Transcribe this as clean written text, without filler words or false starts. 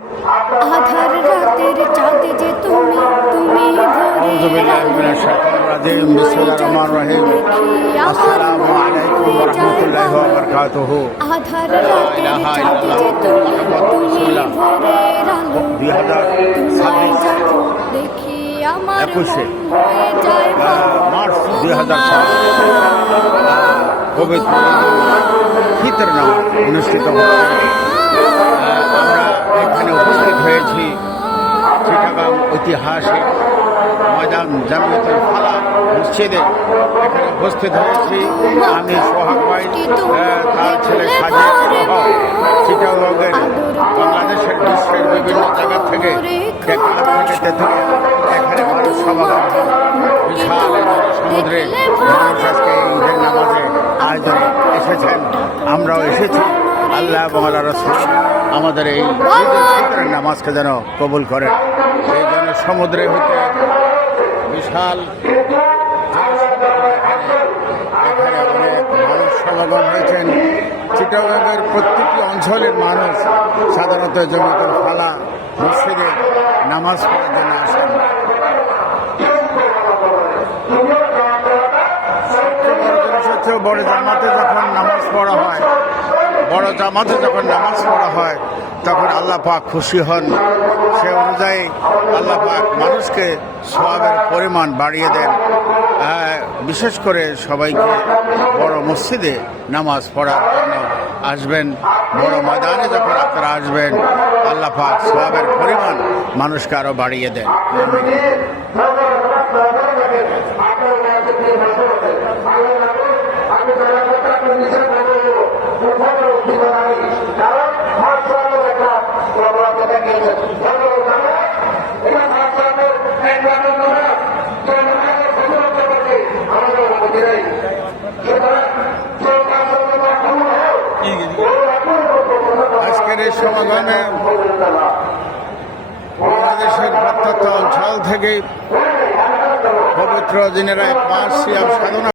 আধার রাতের চাঁদ যে তুমি তুমি ভোরের আলো আসসালামু আলাইকুম ওয়া রাহমাতুল্লাহি ওয়া বারাকাতুহু। আধার রাতের চাঁদ যে তুমি তুমি ভোরের আলো তোমায় জানো দেখি আমার মন হয়ে যায় মার্চ 2007 পবিত্র ফিতর নামাজ অনুষ্ঠিত হচ্ছে। আমরা এখানে উপস্থিত হয়েছি চিটাগাং ঐতিহাসিক ময়দান জামিয়াতুল ফালাহ মসজিদে। এখানে উপস্থিত হয়েছি আমি সোহাগ ভাই, তার ছেলে সাজেদ সহ চিটাগাংয়ের বাংলাদেশের বিশ্বের বিভিন্ন জায়গা থেকে এখানে মানুষ সমাগম, বিশাল সমুদ্রে মানুষ আজকে ঈদের নামাজে আয়োজনে এসেছেন। আমরাও এসেছি। আল্লাহ এবং আল্লাহ রাসূল আমাদের এই ঈদের নামাজকে যেন কবুল করেন। এই জন্য সমুদ্রে হতে বিশাল এখানে অনেক মানুষ সমাগম হয়েছেন। চিটাগাংয়ের প্রত্যেকটি অঞ্চলের মানুষ সাধারণত জামিয়াতুল ফালাহ মসজিদে নামাজ পড়ার জন্য আসেন। বড় জামাতে যখন নামাজ পড়া হয়, বড় জামাতে যখন নামাজ পড়া হয় তখন আল্লাহ পাক খুশি হন। সে অনুযায়ী আল্লাহ পাক মানুষকে সওয়াবের পরিমাণ বাড়িয়ে দেন। বিশেষ করে সবাইকে বড় মসজিদে নামাজ পড়ার জন্য আসবেন। বড় ময়দানে যখন আপনারা আসবেন আল্লাহ পাক সওয়াবের পরিমাণ মানুষকে আরো বাড়িয়ে দেন। আজকের এই সমাগমে বাংলাদেশের প্রত্যন্ত অঞ্চল থেকে পবিত্র দিনের এক মাস সিয়াম সাধনা